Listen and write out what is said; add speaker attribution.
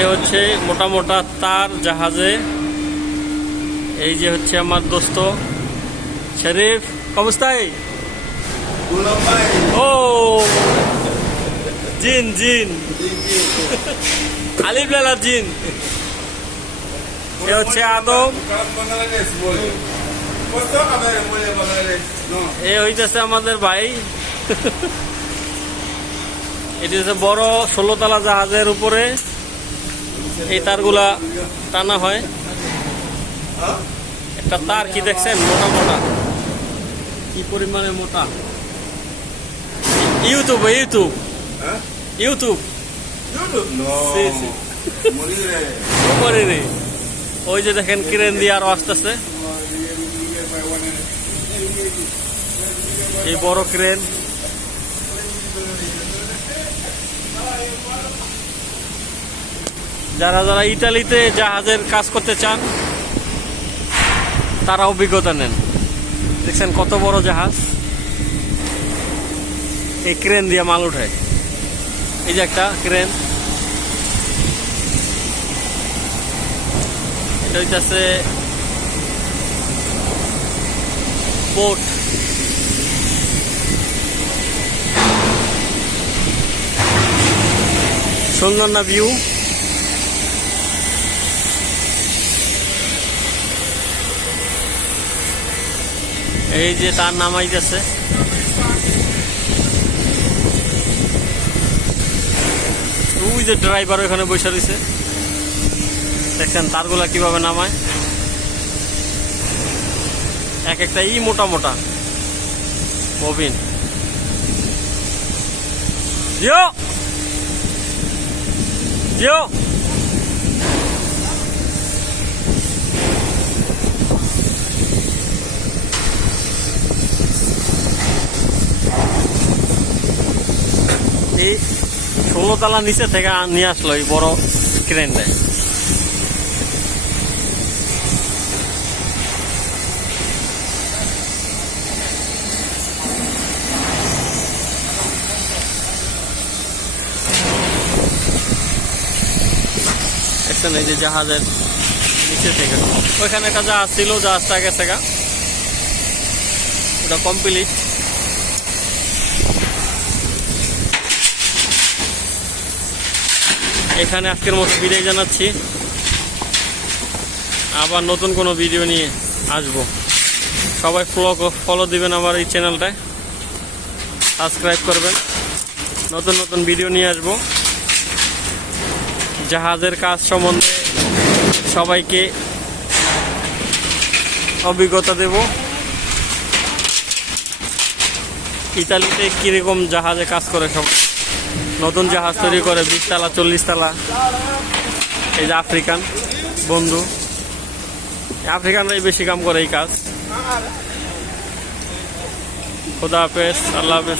Speaker 1: এ হচ্ছে মোটা মোটা তার জাহাজে। এই যে হচ্ছে আমার দোস্ত। শরীফ কমস্তাই ও জিন জিন। আলিফ লালা জিন। এ হচ্ছে আদম. এ হইতেছে আমাদের ভাই। এটি হচ্ছে বড় ষোলোতলা জাহাজের উপরে। এই তারগুলা টানা হয়। একটা তার কি দেখছেন? মোটা মোটা। কি পরিমাণে মোটা? YouTube YouTube? ইউটিউব। ওই যে দেখেন ক্রেন দিয়ে আরও আসতেছে। এই বড় ক্রেন। যারা যারা ইতালিতে জাহাজের কাজ করতে চান, তারা অভিজ্ঞতা নেন। দেখছেন কত বড় জাহাজ? এই ক্রেন দিয়ে মাল উঠায়। এই যে একটা ক্রেন। এটা হইতাছে বোট সুন্দর না ভিউ? এই যে তার নামাইতেছে। ওই যে ড্রাইভার ওখানে বসে রয়েছে। দেখছেন, তারগুলা কীভাবে নামায়? এক একটা ই মোটা মোটা। ববিন জিও! জিও! এই ষোলো তালা নিচে থেকে নিয়ে আসলো এই বড় ক্রেনটা দেখছেন এই যে জাহাজের নিচে থেকে। ওইখানে একটা জাহাজ ছিল জাহাজটা গেছে গা ওটা কমপ্লিট এখানে আজকের মতো বিদায় জানাচ্ছি। আবার নতুন কোনো ভিডিও নিয়ে আসব। সবাই ফলো ফলো দিবেন আমার এই চ্যানেলটায় সাবস্ক্রাইব করবেন। নতুন নতুন ভিডিও নিয়ে আসব। জাহাজের কাজ সম্বন্ধে সবাইকে অভিজ্ঞতা দেব। ইতালিতে কীরকম জাহাজে কাজ করে সব নতুন জাহাজ তৈরি করে বিশ তালা চল্লিশ তালা এই যে আফ্রিকান বন্ধু। আফ্রিকানরাই বেশি কাম করে এই কাজ। খোদা হাফেজ, আল্লাহ হাফেজ।